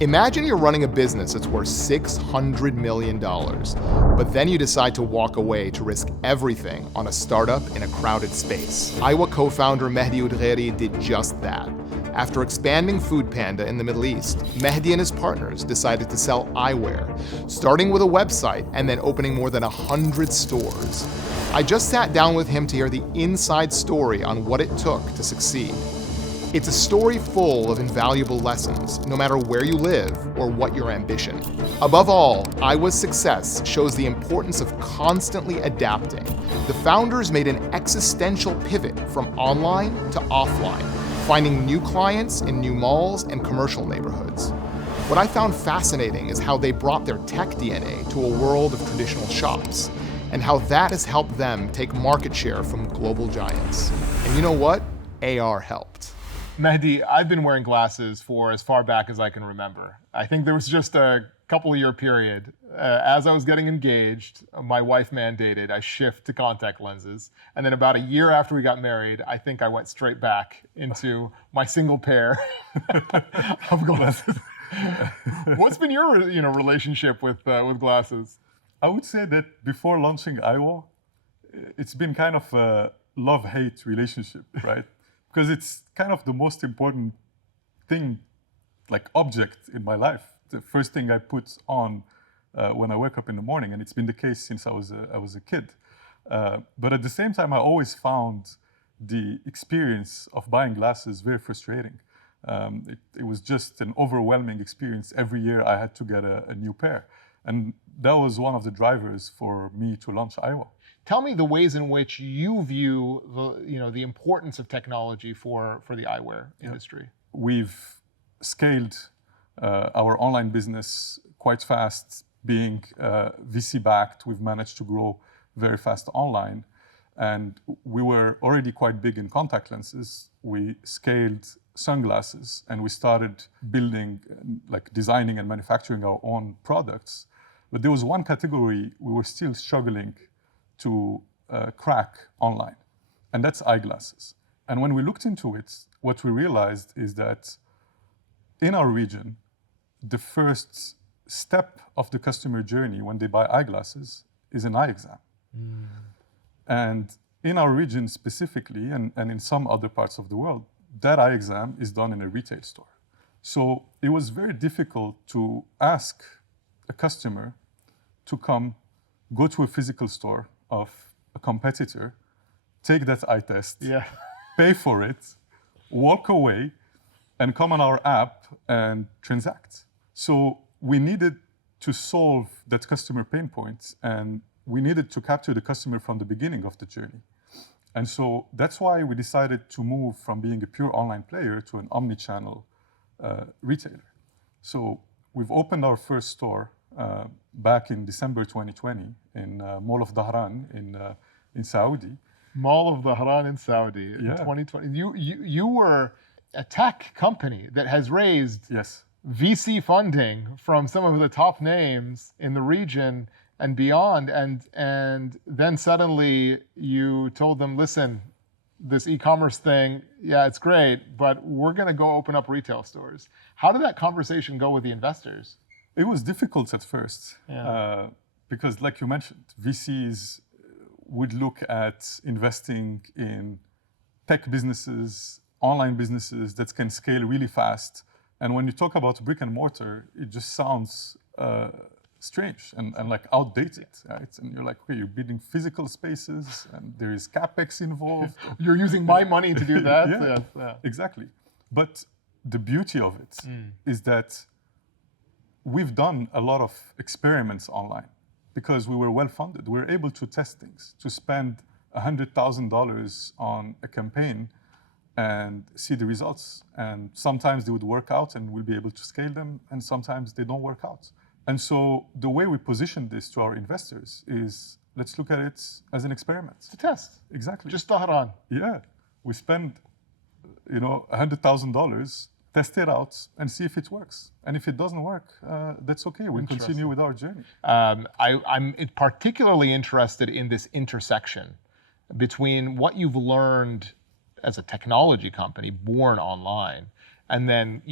Imagine you're running a business that's worth $600 million, but then you decide to walk away to risk everything on a startup in a crowded space. Eyewa co-founder Mehdi Oughiri did just that. After expanding Foodpanda in the Middle East, Mehdi and his partners decided to sell eyewear, starting with a website and then opening more than 100 stores. I just sat down with him to hear the inside story on what it took to succeed. It's a story full of invaluable lessons, no matter where you live or what your ambition. Above all, Eyewa's success shows the importance of constantly adapting. The founders made an existential pivot from online to offline, finding new clients in new malls and commercial neighborhoods. What I found fascinating is how they brought their tech DNA to a world of traditional shops, and how that has helped them take market share from global giants. And you know what? AR helped. Mehdi, I've been wearing glasses for as far back as I can remember. I think there was just a couple of year period. As I was getting engaged, my wife mandated I shift to contact lenses. And then about a year after we got married, I think I went straight back into my single pair of glasses. What's been your relationship with glasses? I would say that before launching Eyewa, it's been kind of a love-hate relationship, right? Because it's kind of the most important thing, like object in my life. The first thing I put on when I wake up in the morning, and it's been the case since I was a kid. But at the same time, I always found the experience of buying glasses very frustrating. It was just an overwhelming experience. Every year I had to get a new pair. And that was one of the drivers for me to launch Eyewa. Tell me the ways in which you view the importance of technology for the eyewear industry. We've scaled our online business quite fast. Being VC backed, we've managed to grow very fast online. And we were already quite big in contact lenses. We scaled sunglasses, and we started building, designing and manufacturing our own products. But there was one category we were still struggling to crack online, and that's eyeglasses. And when we looked into it, what we realized is that in our region, the first step of the customer journey when they buy eyeglasses is an eye exam. And in our region specifically, and in some other parts of the world, that eye exam is done in a retail store. So it was very difficult to ask a customer to go to a physical store of a competitor, take that eye test, pay for it, walk away, and come on our app and transact. So we needed to solve that customer pain point, and we needed to capture the customer from the beginning of the journey. And so that's why we decided to move from being a pure online player to an omnichannel retailer. So we've opened our first store back in December 2020 in Mall of Dhahran in Saudi. Mall of Dhahran in Saudi in 2020. You were a tech company that has raised VC funding from some of the top names in the region and beyond, and then suddenly you told them, listen, this e-commerce thing, it's great, but we're going to go open up retail stores. How did that conversation go with the investors? It was difficult at first because, like you mentioned, VCs would look at investing in tech businesses, online businesses that can scale really fast. And when you talk about brick and mortar, it just sounds strange and like outdated, right? And you're like, okay, you're building physical spaces and there is CapEx involved. You're using my money to do that? Exactly. But the beauty of it is that we've done a lot of experiments online because we were well funded. We were able to test things, to spend $100,000 on a campaign and see the results. And sometimes they would work out and we'll be able to scale them, and sometimes they don't work out. And so the way we position this to our investors is, let's look at it as an experiment. It's a test. Exactly. Just Dhahran. Yeah. We spend, $100,000, test it out and see if it works. And if it doesn't work, that's okay. We'll continue with our journey. I'm particularly interested in this intersection between what you've learned as a technology company born online and then,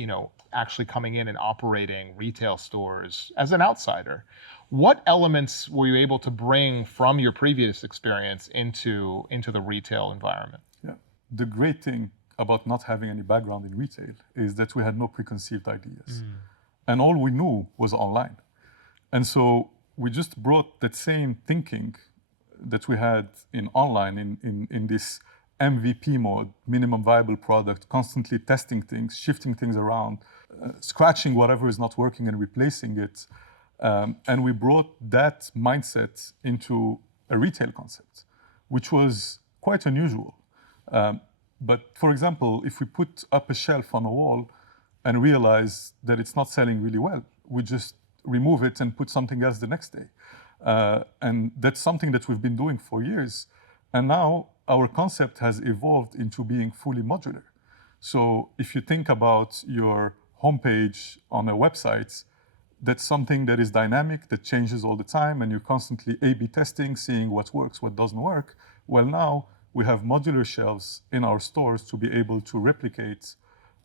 actually coming in and operating retail stores as an outsider. What elements were you able to bring from your previous experience into the retail environment? Yeah. The great thing about not having any background in retail is that we had no preconceived ideas. And all we knew was online. And so we just brought that same thinking that we had in online, in this MVP mode, minimum viable product, constantly testing things, shifting things around, scratching whatever is not working and replacing it. And we brought that mindset into a retail concept, which was quite unusual. But for example, if we put up a shelf on a wall and realize that it's not selling really well, we just remove it and put something else the next day. And that's something that we've been doing for years. And now our concept has evolved into being fully modular. So if you think about your homepage on a website, that's something that is dynamic, that changes all the time, and you're constantly A/B testing, seeing what works, what doesn't work. Well, now we have modular shelves in our stores to be able to replicate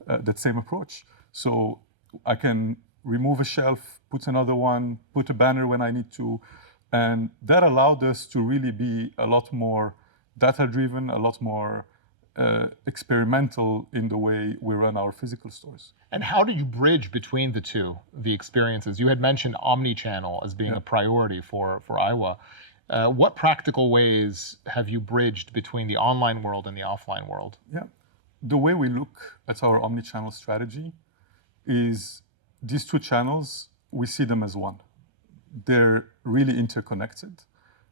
that same approach. So I can remove a shelf, put another one, put a banner when I need to. And that allowed us to really be a lot more data-driven, a lot more experimental in the way we run our physical stores. And how do you bridge between the two, the experiences? You had mentioned Omnichannel as being a priority for Eyewa. What practical ways have you bridged between the online world and the offline world? Yeah. The way we look at our Omnichannel strategy is these two channels, we see them as one. They're really interconnected.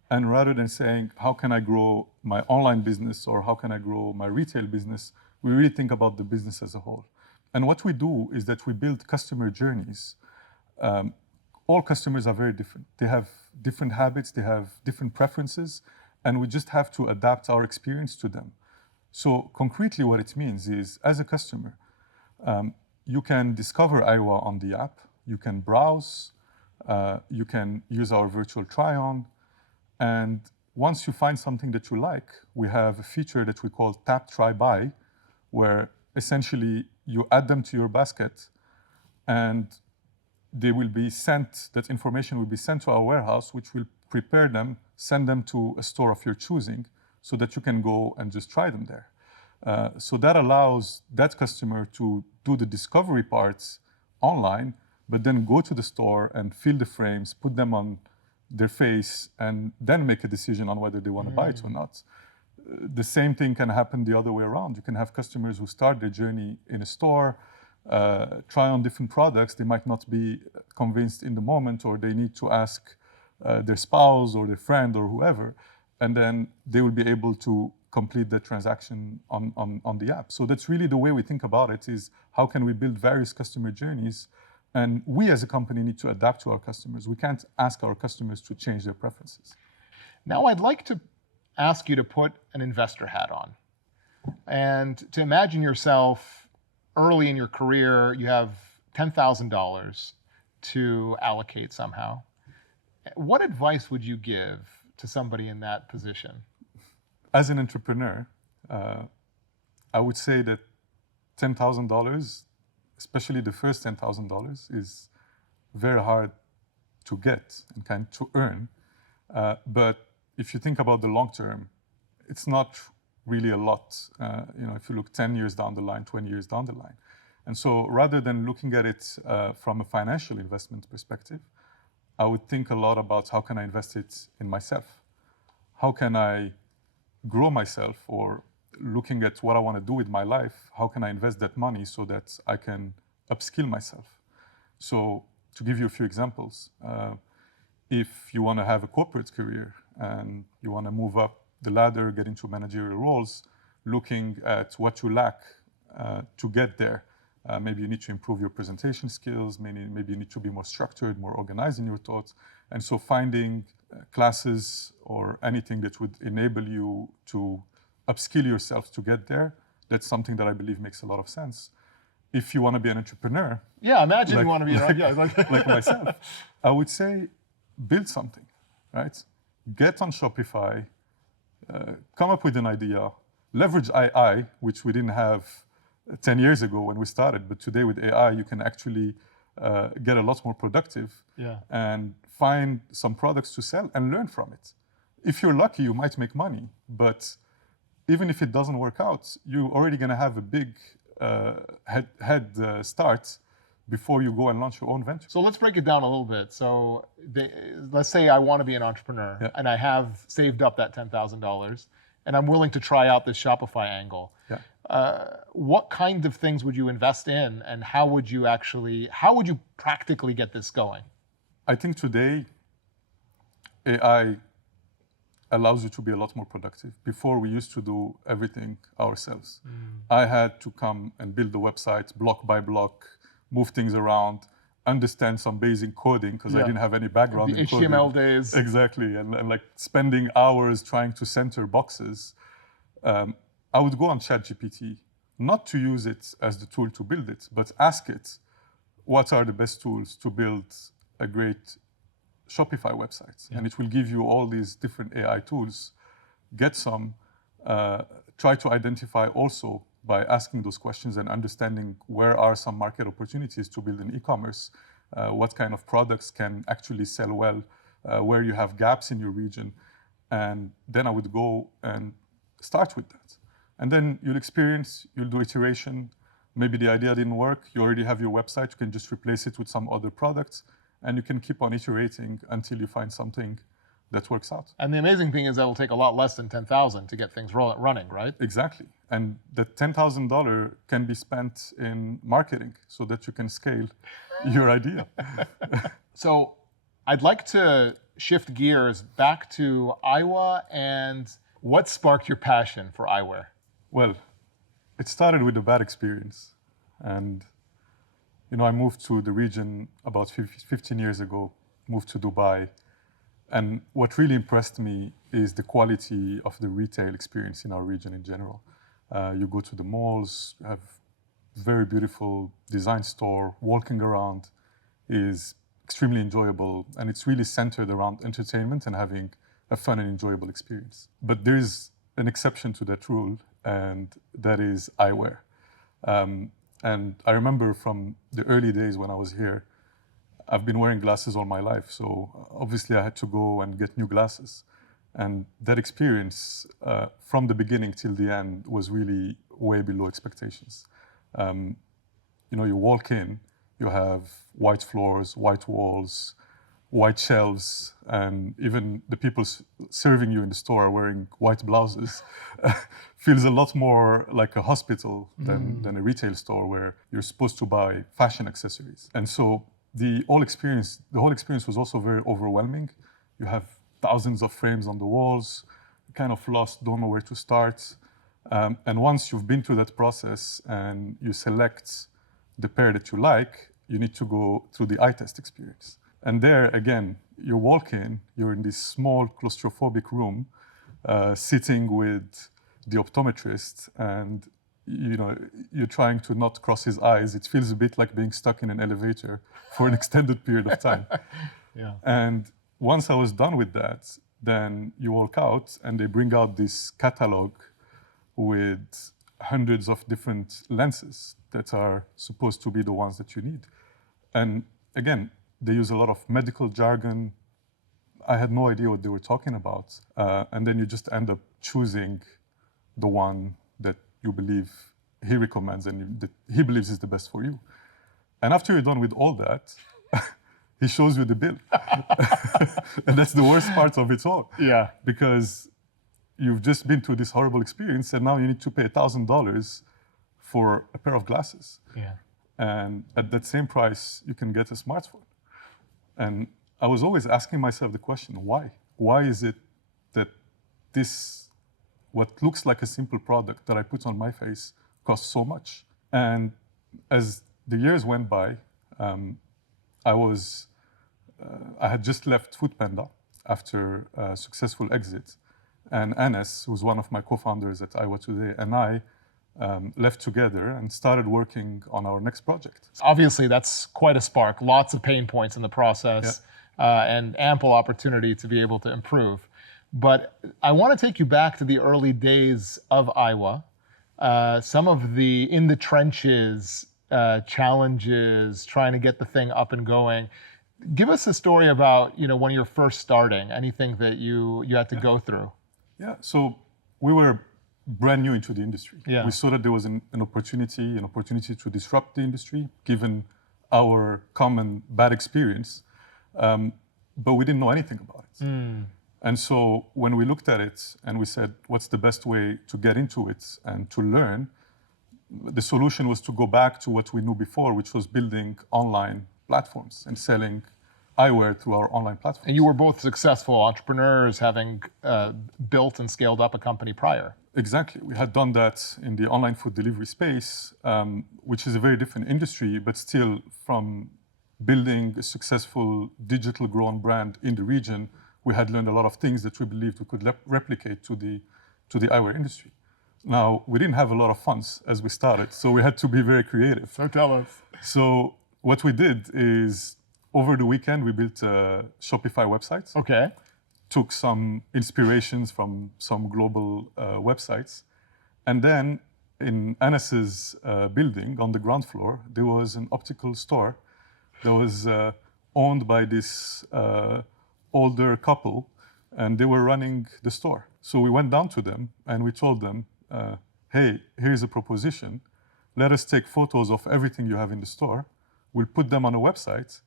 And rather than saying, how can I grow my online business or how can I grow my retail business, we really think about the business as a whole. And what we do is that we build customer journeys. All customers are very different. They have different habits, they have different preferences, and we just have to adapt our experience to them. So concretely what it means is, as a customer, you can discover Eyewa on the app, you can browse, you can use our virtual try-on, and once you find something that you like, we have a feature that we call Tap, Try, Buy, where essentially you add them to your basket and they will be sent, that information will be sent to our warehouse, which will prepare them, send them to a store of your choosing so that you can go and just try them there. So that allows that customer to do the discovery parts online, but then go to the store and fill the frames, put them on their face, and then make a decision on whether they want to buy it or not. The same thing can happen the other way around. You can have customers who start their journey in a store, try on different products. They might not be convinced in the moment, or they need to ask their spouse or their friend or whoever, and then they will be able to complete the transaction on the app. So that's really the way we think about it, is how can we build various customer journeys. And we as a company need to adapt to our customers. We can't ask our customers to change their preferences. Now I'd like to ask you to put an investor hat on and to imagine yourself early in your career. You have $10,000 to allocate somehow. What advice would you give to somebody in that position? As an entrepreneur, I would say that $10,000, especially the first $10,000, is very hard to get and kind of to earn. But if you think about the long term, it's not really a lot. If you look 10 years down the line, 20 years down the line. And so rather than looking at it from a financial investment perspective, I would think a lot about how can I invest it in myself? How can I grow myself, or looking at what I want to do with my life, how can I invest that money so that I can upskill myself? So to give you a few examples, if you want to have a corporate career and you want to move up the ladder, get into managerial roles, looking at what you lack to get there. Maybe you need to improve your presentation skills, maybe you need to be more structured, more organized in your thoughts. And so finding classes or anything that would enable you to upskill yourself to get there, that's something that I believe makes a lot of sense. If you want to be an entrepreneur, imagine you want to be like myself, I would say build something, right? Get on Shopify, come up with an idea, leverage AI, which we didn't have 10 years ago when we started. But today with AI, you can actually get a lot more productive and find some products to sell and learn from it. If you're lucky, you might make money, but even if it doesn't work out, you're already going to have a big head start before you go and launch your own venture. So let's break it down a little bit. So let's say I want to be an entrepreneur and I have saved up that $10,000 and I'm willing to try out this Shopify angle. What kind of things would you invest in, and how would you practically get this going? I think today AI allows you to be a lot more productive. Before, we used to do everything ourselves. I had to come and build the website block by block, move things around, understand some basic coding because I didn't have any background in coding. HTML days. Exactly, and like spending hours trying to center boxes. I would go on ChatGPT, not to use it as the tool to build it, but ask it, what are the best tools to build a great Shopify website? And it will give you all these different AI tools. Get some, try to identify also by asking those questions and understanding where are some market opportunities to build an e-commerce, what kind of products can actually sell well, where you have gaps in your region. And then I would go and start with that. And then you'll experience, you'll do iteration. Maybe the idea didn't work. You already have your website. You can just replace it with some other products. And you can keep on iterating until you find something that works out. And the amazing thing is that will take a lot less than $10,000 to get things running, right? Exactly. And the $10,000 can be spent in marketing so that you can scale your idea. So I'd like to shift gears back to Eyewa, and what sparked your passion for eyewear? Well, it started with a bad experience. And I moved to the region about 15 years ago, moved to Dubai. And what really impressed me is the quality of the retail experience in our region in general. You go to the malls, you have very beautiful design store, walking around is extremely enjoyable, and it's really centered around entertainment and having a fun and enjoyable experience. But there is an exception to that rule, and that is eyewear. And I remember from the early days when I was here, I've been wearing glasses all my life, so obviously I had to go and get new glasses. And that experience, from the beginning till the end, was really way below expectations. You walk in, you have white floors, white walls, white shelves, and even the people serving you in the store are wearing white blouses. Feels a lot more like a hospital than a retail store where you're supposed to buy fashion accessories. And so the whole experience was also very overwhelming. You have thousands of frames on the walls, kind of lost, don't know where to start. And once you've been through that process and you select the pair that you like, you need to go through the eye test experience. And there, again, you walk in, you're in this small claustrophobic room, sitting with the optometrist, and you're trying to not cross his eyes. It feels a bit like being stuck in an elevator for an extended period of time. And once I was done with that, then you walk out and they bring out this catalog with hundreds of different lenses that are supposed to be the ones that you need. And again, they use a lot of medical jargon. I had no idea what they were talking about. And then you just end up choosing the one that you believe he recommends and that he believes is the best for you. And after you're done with all that, he shows you the bill. And that's the worst part of it all. Because you've just been through this horrible experience and now you need to pay $1,000 for a pair of glasses. And at that same price, you can get a smartphone. And I was always asking myself the question, why? Why is it that this, what looks like a simple product that I put on my face, costs so much? And as the years went by, I had just left Foodpanda after a successful exit. And Anas, who's one of my co-founders at Eyewa today, and I left together and started working on our next project. Obviously, that's quite a spark. Lots of pain points in the process, and ample opportunity to be able to improve. But I want to take you back to the early days of Eyewa. some of the in the trenches challenges, trying to get the thing up and going. Give us a story about, when you're first starting, anything that you had to go through. Yeah, so we were brand new into the industry. Yeah. We saw that there was an opportunity to disrupt the industry, given our common bad experience, but we didn't know anything about it. And so when we looked at it and we said, what's the best way to get into it and to learn, the solution was to go back to what we knew before, which was building online platforms and selling eyewear through our online platforms. And you were both successful entrepreneurs, having built and scaled up a company prior. Exactly. We had done that in the online food delivery space, which is a very different industry, but still, from building a successful digital grown brand in the region, we had learned a lot of things that we believed we could replicate to the eyewear industry. Now, we didn't have a lot of funds as we started, so we had to be very creative. So tell us. So what we did is, over the weekend, we built Shopify websites. Okay. Took some inspirations from some global websites. And then in Anas's building on the ground floor, there was an optical store that was owned by this older couple, and they were running the store. So we went down to them and we told them, hey, here's a proposition. Let us take photos of everything you have in the store. We'll put them on a website,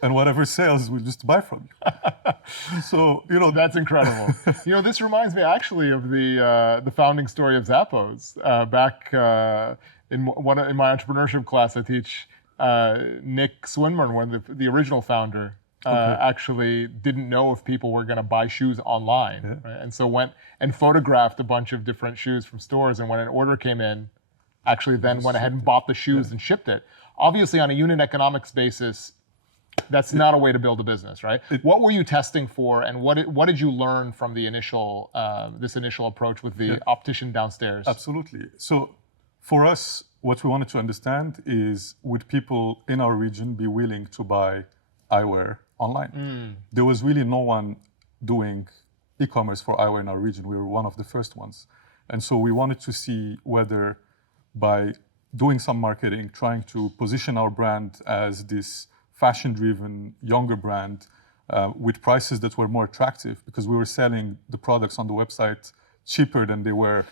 and whatever sells, we'll just buy from you. So, that's incredible. This reminds me actually of the founding story of Zappos. Back in my entrepreneurship class, I teach, Nick Swinmurn, the original founder, actually didn't know if people were going to buy shoes online, right? And so went and photographed a bunch of different shoes from stores, and when an order came in, actually then went ahead and bought the shoes and shipped it. Obviously, on a unit economics basis, that's not a way to build a business, right? What were you testing for, and what did you learn from the initial approach with the optician downstairs? Absolutely. So for us, what we wanted to understand is, would people in our region be willing to buy eyewear online? There was really no one doing e-commerce for eyewear in our region. We were one of the first ones. And so we wanted to see whether, by doing some marketing, trying to position our brand as this fashion-driven, younger brand with prices that were more attractive, because we were selling the products on the website cheaper than they were,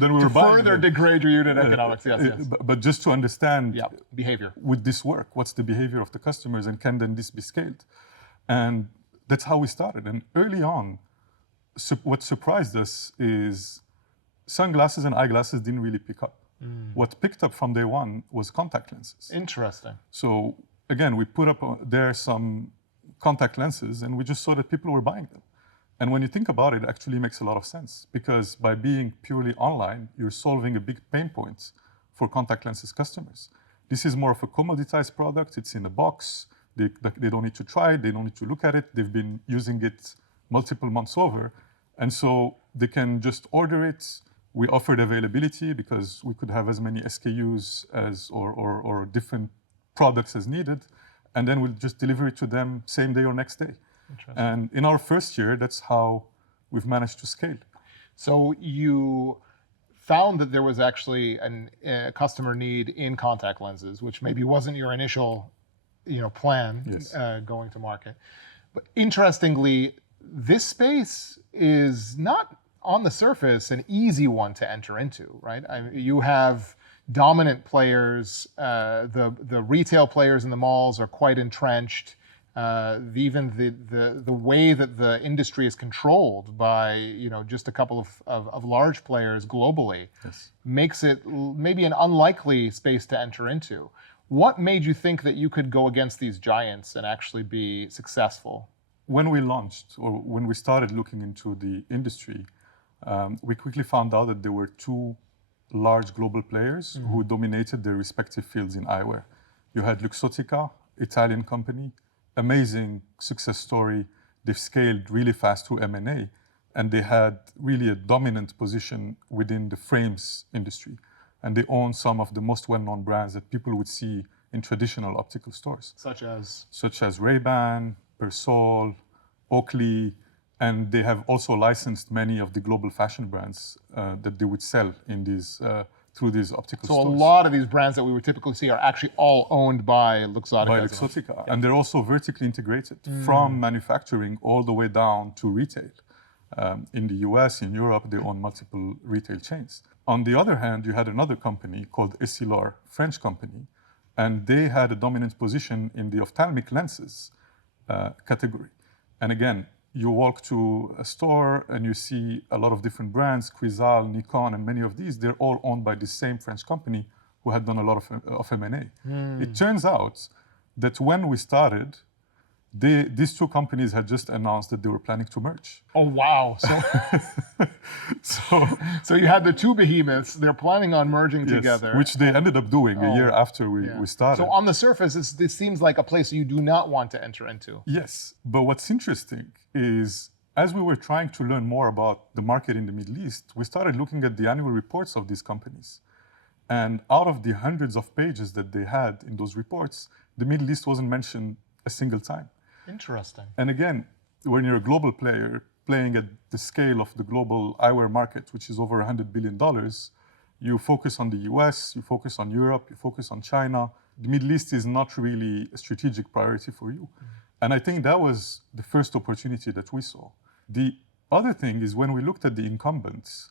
than we were buying. Further degrade your unit economics, yes. But just to understand, behavior. Would this work? What's the behavior of the customers, and can then this be scaled? And that's how we started. And early on, what surprised us is sunglasses and eyeglasses didn't really pick up. What picked up from day one was contact lenses. Interesting. So again, we put up there some contact lenses, and we just saw that people were buying them. And when you think about it, it actually makes a lot of sense, because by being purely online, you're solving a big pain point for contact lenses customers. This is more of a commoditized product. It's in a box. They don't need to try it. They don't need to look at it. They've been using it multiple months over. And so they can just order it. We offered availability because we could have as many SKUs or different products as needed. And then we'll just deliver it to them same day or next day. And in our first year, that's how we've managed to scale. So you found that there was actually a customer need in contact lenses, which maybe wasn't your initial plan going to market. But interestingly, this space is not on the surface an easy one to enter into, right? You have dominant players. The retail players in the malls are quite entrenched. Even the way that the industry is controlled by just a couple of large players globally makes it maybe an unlikely space to enter into. What made you think that you could go against these giants and actually be successful? When we launched, or when we started looking into the industry, we quickly found out that there were two large global players who dominated their respective fields in eyewear. You had Luxottica, Italian company, amazing success story. They've scaled really fast through M&A, and they had really a dominant position within the frames industry. And they own some of the most well-known brands that people would see in traditional optical stores. Such as? Such as Ray-Ban, Persol, Oakley, And they have also licensed many of the global fashion brands that they would sell in these through these optical So stores. a lot of these brands that we would typically see are actually all owned by Luxottica. By Luxottica. And they're also vertically integrated from manufacturing all the way down to retail. In the US, in Europe, they own multiple retail chains. On the other hand, you had another company called Essilor, French company, and they had a dominant position in the ophthalmic lenses category. And again, you walk to a store and you see a lot of different brands, Crizal, Nikon, and many of these, they're all owned by the same French company who had done a lot of M&A. It turns out that when we started, these two companies had just announced that they were planning to merge. Oh, wow. So you had the two behemoths, they're planning on merging together. Which they ended up doing a year after we started. So on the surface, this seems like a place you do not want to enter into. Yes, but what's interesting is as we were trying to learn more about the market in the Middle East, we started looking at the annual reports of these companies. And out of the hundreds of pages that they had in those reports, the Middle East wasn't mentioned a single time. Interesting. And again, when you're a global player playing at the scale of the global eyewear market, which is over $100 billion, you focus on the US, you focus on Europe, you focus on China. The Middle East is not really a strategic priority for you. And I think that was the first opportunity that we saw. The other thing is when we looked at the incumbents,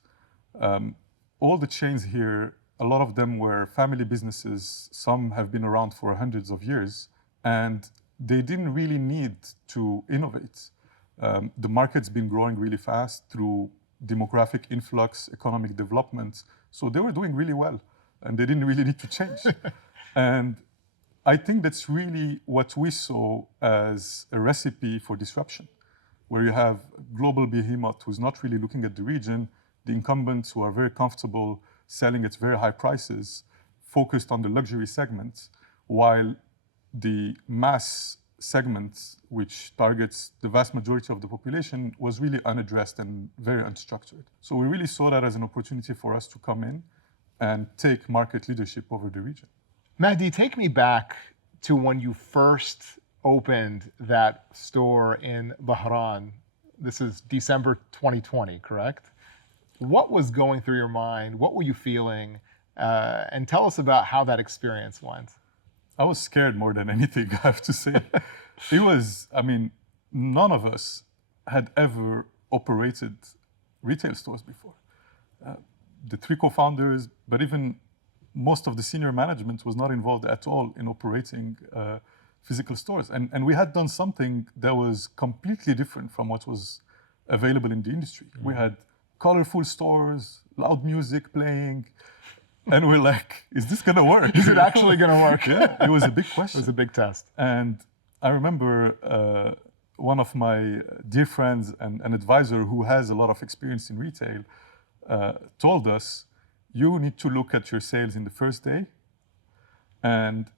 all the chains here, a lot of them were family businesses. Some have been around for hundreds of years, and they didn't really need to innovate. The market's been growing really fast through demographic influx, economic development. So they were doing really well, and they didn't really need to change. And I think that's really what we saw as a recipe for disruption, where you have a global behemoth who's not really looking at the region, the incumbents who are very comfortable selling at very high prices, focused on the luxury segment, while the mass segment, which targets the vast majority of the population, was really unaddressed and very unstructured. So we really saw that as an opportunity for us to come in and take market leadership over the region. Mehdi, take me back to when you first opened that store in Bahrain. This is December 2020, correct? What was going through your mind? What were you feeling? And tell us about how that experience went. I was scared more than anything, I have to say. It was, I mean, none of us had ever operated retail stores before. The three co-founders, but even most of the senior management was not involved at all in operating physical stores. And we had done something that was completely different from what was available in the industry. We had colorful stores, loud music playing, and we're like, is this gonna work? Is it actually gonna work? Yeah, it was a big question. It was a big test. And I remember one of my dear friends and an advisor who has a lot of experience in retail told us, you need to look at your sales in the first day. And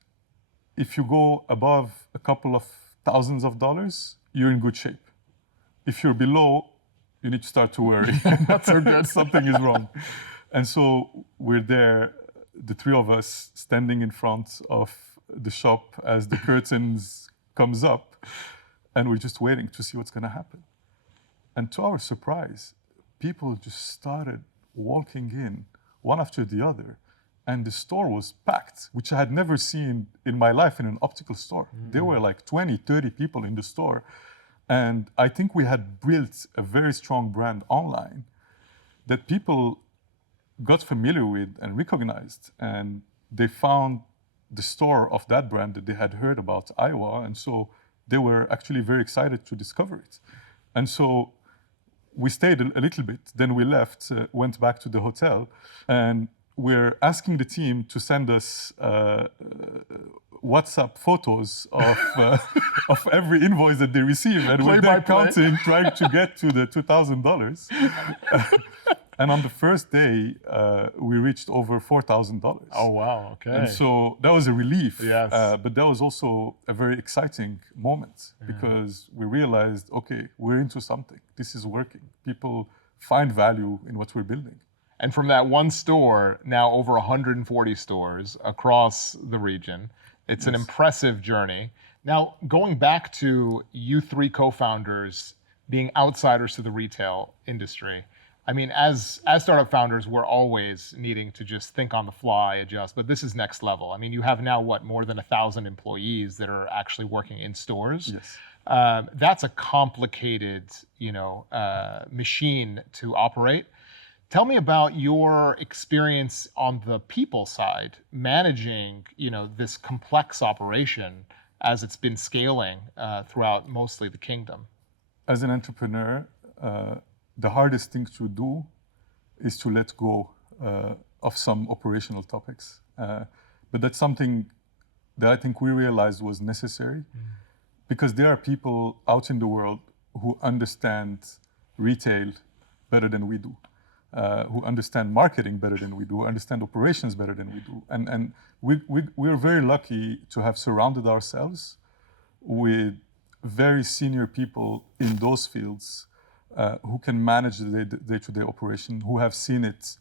if you go above a couple of thousands of dollars, you're in good shape. If you're below, you need to start to worry. Not so good. Something is wrong. And so we're there, the three of us, standing in front of the shop as the curtains comes up, and we're just waiting to see what's gonna happen. And to our surprise, people just started walking in, one after the other, and the store was packed, which I had never seen in my life in an optical store. There were like 20, 30 people in the store. And I think we had built a very strong brand online that people got familiar with and recognized, and they found the store of that brand that they had heard about, Eyewa, and so they were actually very excited to discover it. And so we stayed a little bit, then we left, went back to the hotel, and we're asking the team to send us WhatsApp photos of every invoice that they receive, and we're there counting, trying to get to the $2,000. And on the first day, we reached over $4,000. Oh, wow, okay. And so that was a relief, yes. But that was also a very exciting moment because we realized, okay, we're into something. This is working. People find value in what we're building. And from that one store, now over 140 stores across the region. It's an impressive journey. Now, going back to you three co-founders being outsiders to the retail industry. I mean, as startup founders, we're always needing to just think on the fly, adjust, but this is next level. I mean, you have now, what, more than 1,000 employees that are actually working in stores? Yes. That's a complicated, machine to operate. Tell me about your experience on the people side, managing, this complex operation as it's been scaling throughout mostly the kingdom. As an entrepreneur, the hardest thing to do is to let go of some operational topics. But that's something that I think we realized was necessary because there are people out in the world who understand retail better than we do, who understand marketing better than we do, who understand operations better than we do. And we're very lucky to have surrounded ourselves with very senior people in those fields who can manage the day-to-day operation, who have seen it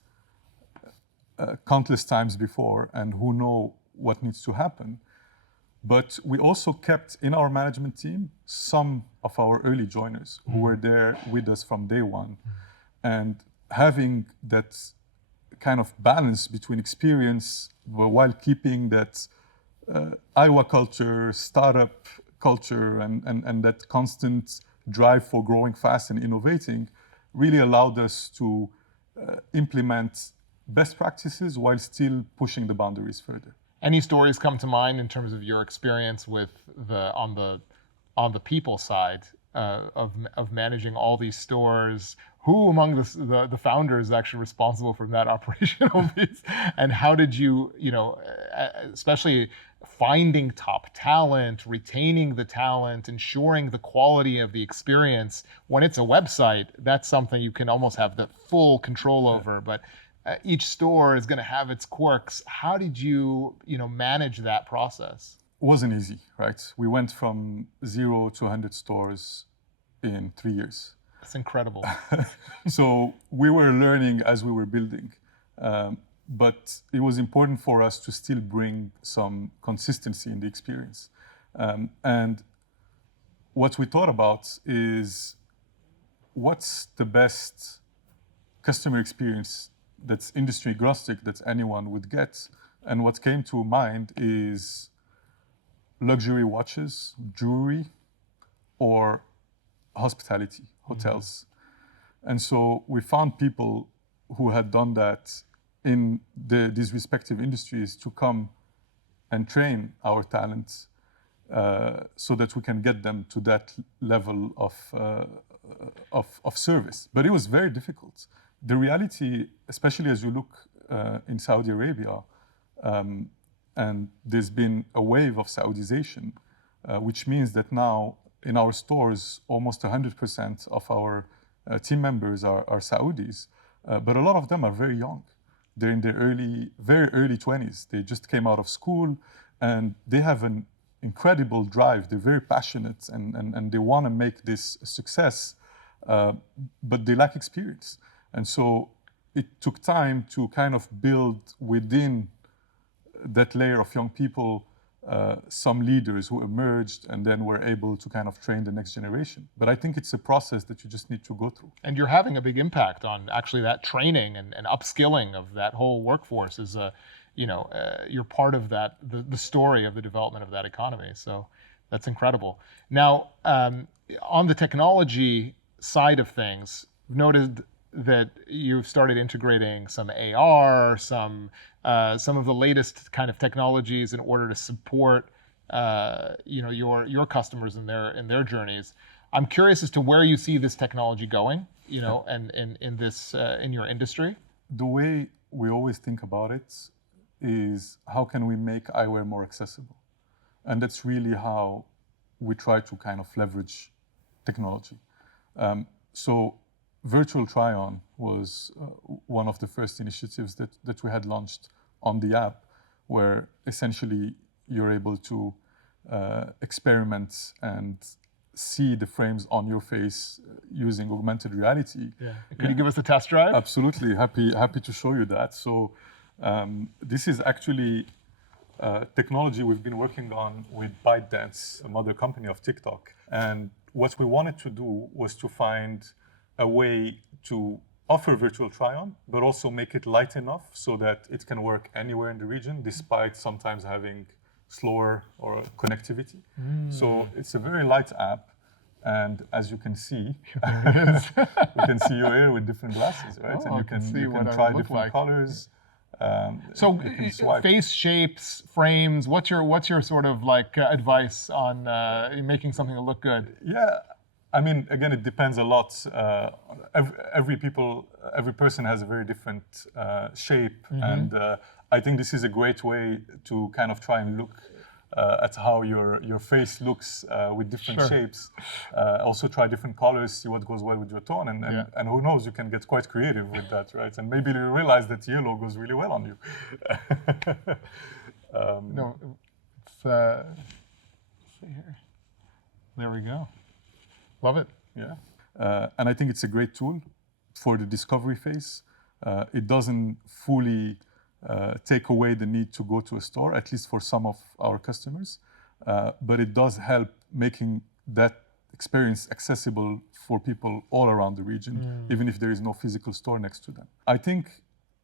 countless times before and who know what needs to happen. But we also kept in our management team some of our early joiners who were there with us from day one. And having that kind of balance between experience while keeping that Iowa culture, startup culture, and that constant drive for growing fast and innovating really allowed us to implement best practices while still pushing the boundaries further. Any stories come to mind in terms of your experience with on the people side of managing all these stores? Who among the founders is actually responsible for that operational piece? And how did you, especially finding top talent, retaining the talent, ensuring the quality of the experience? When it's a website, that's something you can almost have the full control over, but each store is going to have its quirks. How did you, manage that process? It wasn't easy, right? We went from 0 to 100 stores in 3 years. That's incredible. So we were learning as we were building. But it was important for us to still bring some consistency in the experience. And what we thought about is what's the best customer experience that's industry agnostic that anyone would get. And what came to mind is luxury watches, jewelry, or hospitality, hotels. And so we found people who had done that in these respective industries to come and train our talents so that we can get them to that level of service. But it was very difficult. The reality, especially as you look in Saudi Arabia, and there's been a wave of Saudization, which means that now in our stores, almost 100% of our team members are Saudis, but a lot of them are very young. They're in their very early 20s. They just came out of school and they have an incredible drive. They're very passionate and they want to make this a success, but they lack experience. And so it took time to kind of build within that layer of young people some leaders who emerged and then were able to kind of train the next generation. But I think it's a process that you just need to go through. And you're having a big impact on actually that training and upskilling of that whole workforce is you're part of that, the story of the development of that economy. So that's incredible. Now, on the technology side of things, I've noted that you've started integrating some AR, some of the latest kind of technologies in order to support your customers in their journeys. I'm curious as to where you see this technology going, and in your industry. The way we always think about it is how can we make eyewear more accessible? And that's really how we try to kind of leverage technology. So virtual try-on was one of the first initiatives that we had launched on the app, where essentially you're able to experiment and see the frames on your face using augmented reality. Yeah. Could you give us a test drive? Absolutely, happy to show you that. So this is actually technology we've been working on with ByteDance, a mother company of TikTok. And what we wanted to do was to find a way to offer virtual try-on, but also make it light enough so that it can work anywhere in the region, despite sometimes having slower or connectivity. So it's a very light app. And as you can see, we can see you here with different glasses, right? Oh, and you can try different colors. So you can swipe. face shapes, frames, what's your sort of like advice on making something that look good? Yeah, I mean, again, it depends a lot. Every person has a very different shape, and I think this is a great way to kind of try and look at how your face looks with different shapes. Also try different colors, see what goes well with your tone, and who knows, you can get quite creative with that, right? And maybe you realize that yellow goes really well on you. No, it's, let's see here. There we go. Love it. Yeah, and I think it's a great tool for the discovery phase. It doesn't fully take away the need to go to a store, at least for some of our customers, but it does help making that experience accessible for people all around the region, even if there is no physical store next to them. I think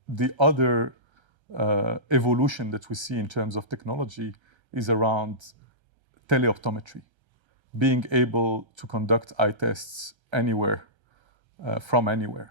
the other evolution that we see in terms of technology is around teleoptometry, being able to conduct eye tests anywhere, from anywhere.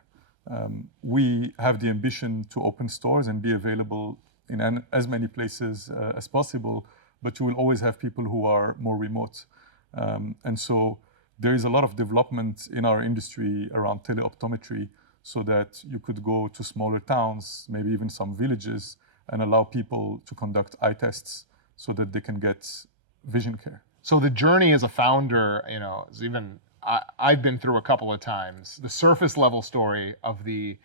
We have the ambition to open stores and be available in as many places as possible, but you will always have people who are more remote. And so there is a lot of development in our industry around teleoptometry so that you could go to smaller towns, maybe even some villages, and allow people to conduct eye tests so that they can get vision care. So the journey as a founder, you know, is even, I've been through a couple of times, the surface level story of the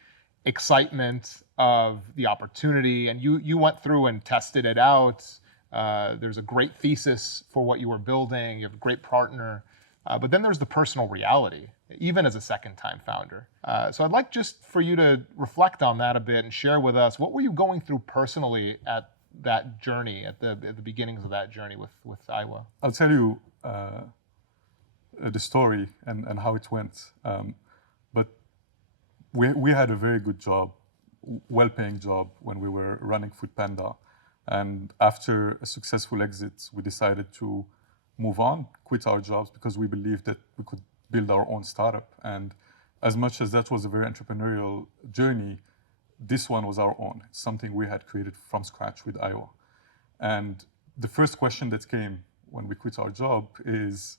excitement of the opportunity, and you went through and tested it out. There's a great thesis for what you were building, you have a great partner, but then there's the personal reality, even as a second-time founder. So I'd like just for you to reflect on that a bit and share with us, what were you going through personally at that journey, at the beginnings of that journey with Eyewa? I'll tell you the story and how it went. But we had a very good job, well-paying job when we were running Foodpanda. And after a successful exit, we decided to move on, quit our jobs, because we believed that we could build our own startup. And as much as that was a very entrepreneurial journey, this one was our own. It's something we had created from scratch with Eyewa. And the first question that came when we quit our job is,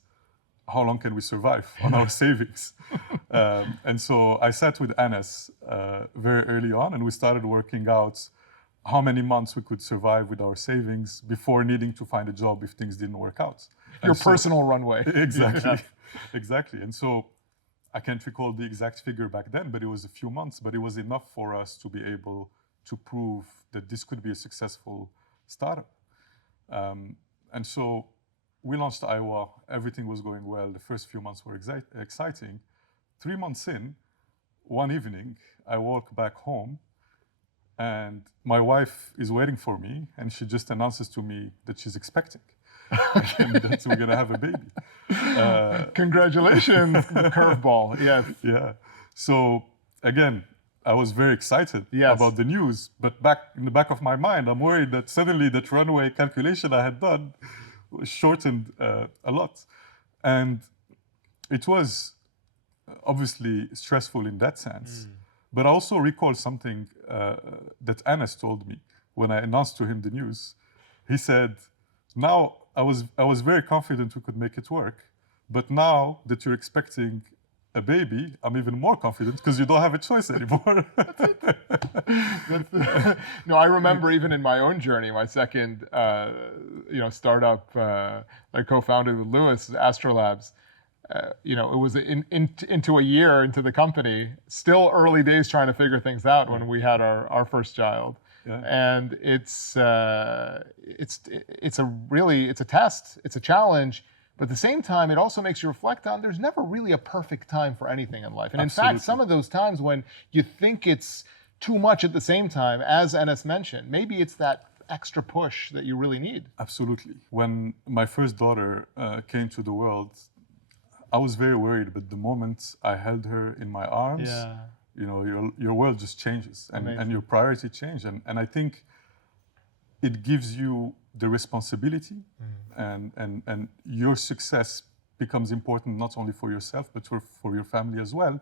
how long can we survive on our savings? And so I sat with Anas very early on, and we started working out how many months we could survive with our savings before needing to find a job if things didn't work out. Your personal runway. Exactly, exactly. And so I can't recall the exact figure back then, but it was a few months, but it was enough for us to be able to prove that this could be a successful startup. And so we launched Eyewa, everything was going well, the first few months were exciting. 3 months in, one evening, I walk back home and my wife is waiting for me, and she just announces to me that she's expecting. And that we're gonna have a baby. Congratulations, curveball, yes. Yeah, so again, I was very excited about the news, but in the back of my mind, I'm worried that suddenly that runway calculation I had done was shortened a lot. And it was obviously stressful in that sense. But I also recall something that Anas told me when I announced to him the news. He said, now I was very confident we could make it work, but now that you're expecting a baby, I'm even more confident because you don't have a choice anymore. No, I remember even in my own journey, my second startup I co-founded with Lewis, Astrolabs. It was into a year into the company, still early days trying to figure things out when we had our first child. Yeah. And it's a test, it's a challenge, but at the same time, it also makes you reflect on there's never really a perfect time for anything in life. And Absolutely. In fact, some of those times when you think it's too much at the same time, as Enes mentioned, maybe it's that extra push that you really need. Absolutely. When my first daughter came to the world, I was very worried, but the moment I held her in my arms, you know, your world just changes, and your priority change. And I think it gives you the responsibility, and your success becomes important not only for yourself, but for your family as well.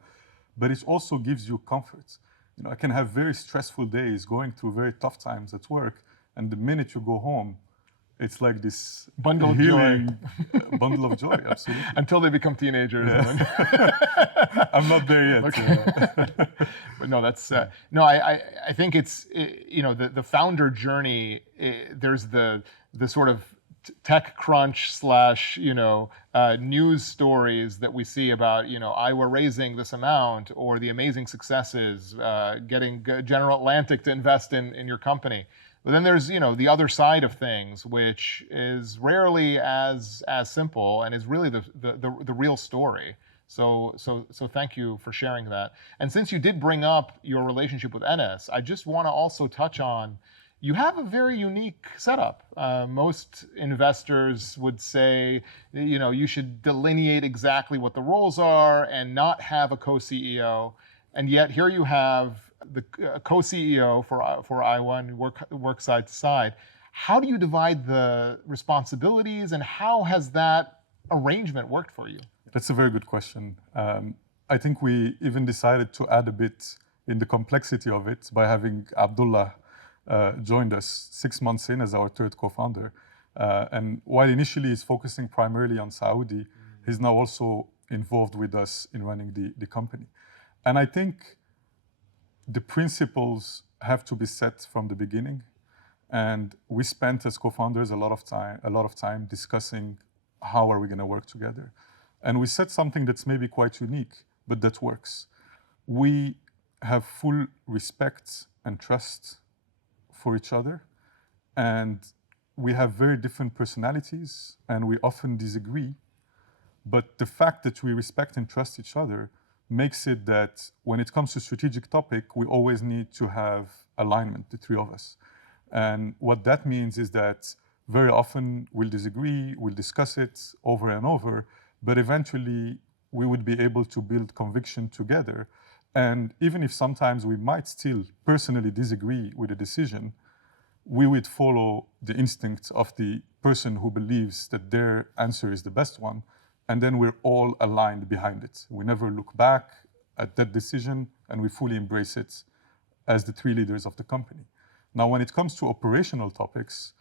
But it also gives you comfort. You know, I can have very stressful days, going through very tough times at work, and the minute you go home, it's like this bundle healing of joy. bundle of joy, absolutely. Until they become teenagers. Yeah. And then I'm not there yet. Okay. But no, that's no. I think it's you know, the founder journey. There's the sort of tech crunch / you know, news stories that we see about, you know, Eyewa raising this amount, or the amazing successes, getting General Atlantic to invest in your company. But then there's, you know, the other side of things, which is rarely as simple, and is really the real story. So thank you for sharing that. And since you did bring up your relationship with Enes, I just want to also touch on, you have a very unique setup. Most investors would say, you know, you should delineate exactly what the roles are and not have a co-CEO. And yet here you have the co-CEO for Eyewa, and work side to side. How do you divide the responsibilities, and how has that arrangement worked for you? That's a very good question. I think we even decided to add a bit in the complexity of it by having Abdullah joined us 6 months in as our third co-founder. And while initially he's focusing primarily on Saudi, he's now also involved with us in running the company. And I think the principles have to be set from the beginning. And we spent as co-founders a lot of time discussing how are we going to work together. And we said something that's maybe quite unique, but that works. We have full respect and trust for each other, and we have very different personalities, and we often disagree. But the fact that we respect and trust each other makes it that when it comes to strategic topic, we always need to have alignment, the three of us. And what that means is that very often we'll disagree, we'll discuss it over and over, but eventually we would be able to build conviction together. And even if sometimes we might still personally disagree with a decision, we would follow the instincts of the person who believes that their answer is the best one. And then we're all aligned behind it. We never look back at that decision, and we fully embrace it as the three leaders of the company. Now, when it comes to operational topics,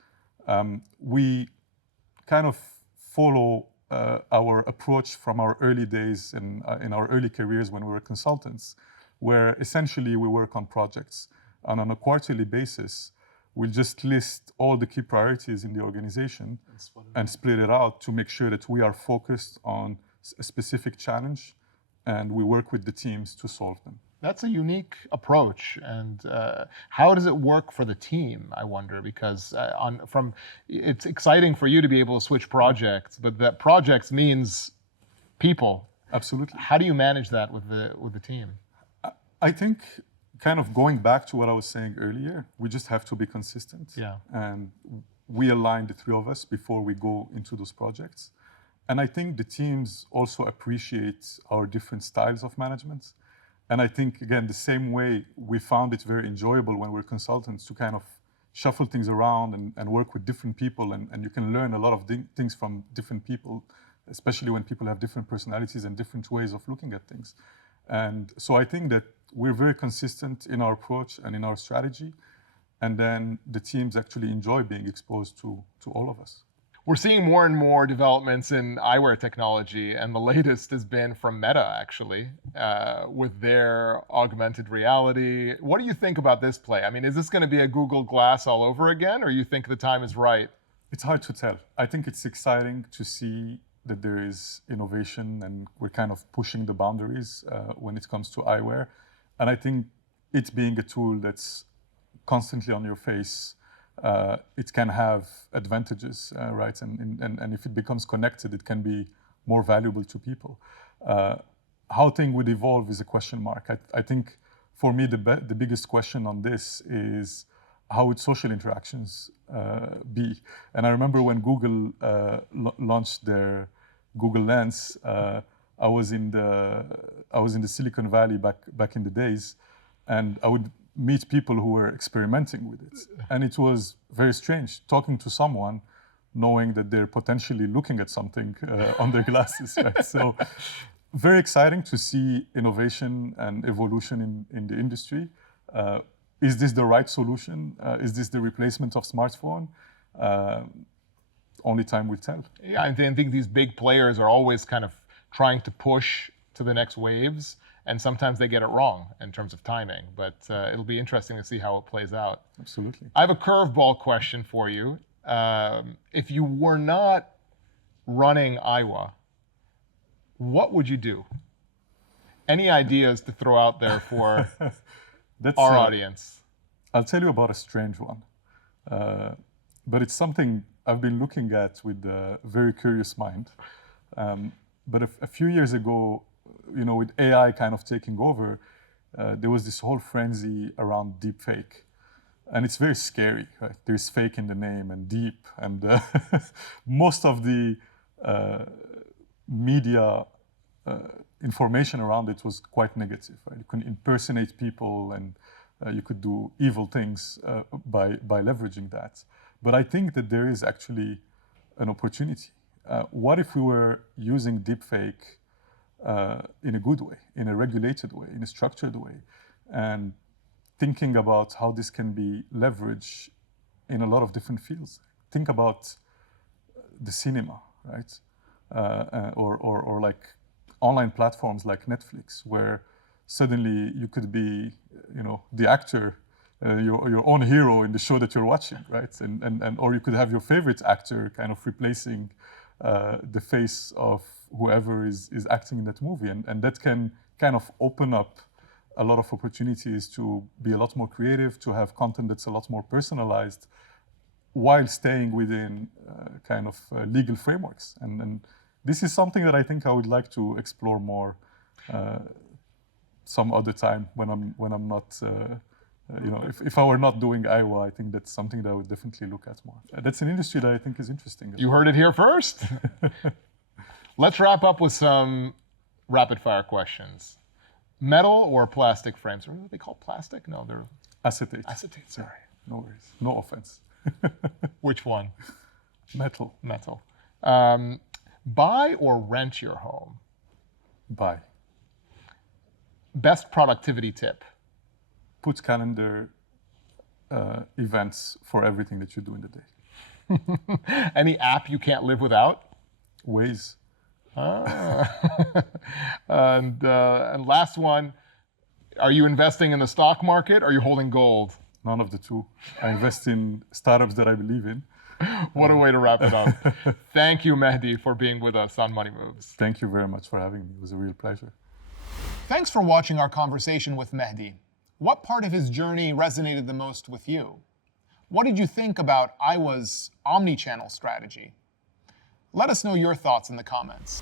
we kind of follow our approach from our early days in our early careers when we were consultants, where essentially we work on projects. And on a quarterly basis, we'll just list all the key priorities in the organization and split it out to make sure that we are focused on a specific challenge, and we work with the teams to solve them. That's a unique approach. And how does it work for the team, I wonder? Because it's exciting for you to be able to switch projects, but that projects means people. Absolutely. How do you manage that with the team? I think, kind of going back to what I was saying earlier, we just have to be consistent. Yeah. And we align, the three of us, before we go into those projects. And I think the teams also appreciate our different styles of management. And I think, again, the same way we found it very enjoyable when we're consultants to kind of shuffle things around and work with different people. And you can learn a lot of things from different people, especially when people have different personalities and different ways of looking at things. And so I think that we're very consistent in our approach and in our strategy. And then the teams actually enjoy being exposed to all of us. We're seeing more and more developments in eyewear technology, and the latest has been from Meta, actually, with their augmented reality. What do you think about this play? I mean, is this going to be a Google Glass all over again, or you think the time is right? It's hard to tell. I think it's exciting to see that there is innovation, and we're kind of pushing the boundaries when it comes to eyewear. And I think it being a tool that's constantly on your face, it can have advantages, right? And if it becomes connected, it can be more valuable to people. How things would evolve is a question mark. I think for me, the biggest question on this is how would social interactions be? And I remember when Google launched their Google Lens, I was in the Silicon Valley back in the days, and I would meet people who were experimenting with it. And it was very strange talking to someone knowing that they're potentially looking at something on their glasses, right? So very exciting to see innovation and evolution in the industry. Is this the right solution? Is this the replacement of smartphone? Only time will tell. Yeah, I think these big players are always kind of trying to push to the next waves, and sometimes they get it wrong in terms of timing, but it'll be interesting to see how it plays out. Absolutely. I have a curveball question for you. If you were not running Eyewa, what would you do? Any ideas to throw out there for our audience? I'll tell you about a strange one, but it's something I've been looking at with a very curious mind. But a few years ago, with AI kind of taking over, there was this whole frenzy around deepfake. And it's very scary, right? There's fake in the name and deep. And most of the media information around it was quite negative, right? You could impersonate people and you could do evil things by leveraging that. But I think that there is actually an opportunity. What if we were using deepfake in a good way, in a regulated way, in a structured way, and thinking about how this can be leveraged in a lot of different fields? Think about the cinema, right? Or like online platforms like Netflix, where suddenly you could be, the actor, your own hero in the show that you're watching, right? Or you could have your favorite actor kind of replacing the face of whoever is acting in that movie. And that can kind of open up a lot of opportunities to be a lot more creative, to have content that's a lot more personalized, while staying within kind of legal frameworks. And this is something that I think I would like to explore more some other time when I'm not, if I were not doing Eyewa, I think that's something that I would definitely look at more. That's an industry that I think is interesting. You heard it here first. Let's wrap up with some rapid fire questions. Metal or plastic frames? Or what are they called? Plastic? No, they're acetate. Acetate, sorry. No worries. No offense. Which one? Metal. Metal. Buy or rent your home? Buy. Best productivity tip? Put calendar events for everything that you do in the day. Any app you can't live without? Waze. And last one, are you investing in the stock market or are you holding gold? None of the two. I invest in startups that I believe in. What a way to wrap it up. Thank you, Mehdi, for being with us on Money Moves. Thank you very much for having me. It was a real pleasure. Thanks for watching our conversation with Mehdi. What part of his journey resonated the most with you? What did you think about Eyewa's omnichannel strategy? Let us know your thoughts in the comments.